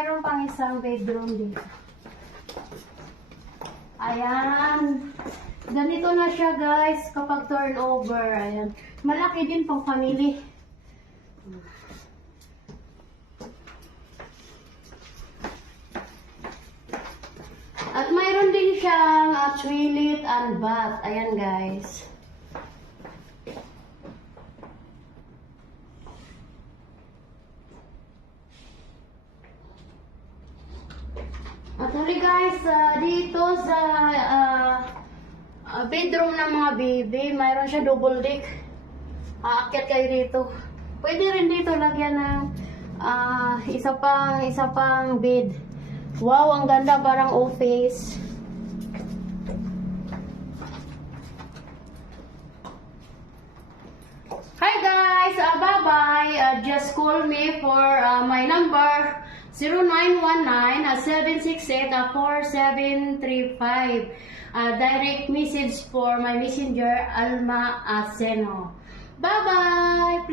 mayroon pang isang bedroom dito. Ayan. Ganito na siya guys kapag turnover. Ayan. Malaki din pang family. At mayroon din siyang toilet and bath. Ayan guys. At huli guys, dito sa bedroom ng mga baby, mayroon siya double deck. Aakyat kayo dito. Pwede rin dito lagyan ng isa pang bed. Wow, ang ganda, parang office. Hi guys, bye-bye. Just call me for my number 0919-768-4735. Direct message for my messenger, Alma Aseno. Bye-bye!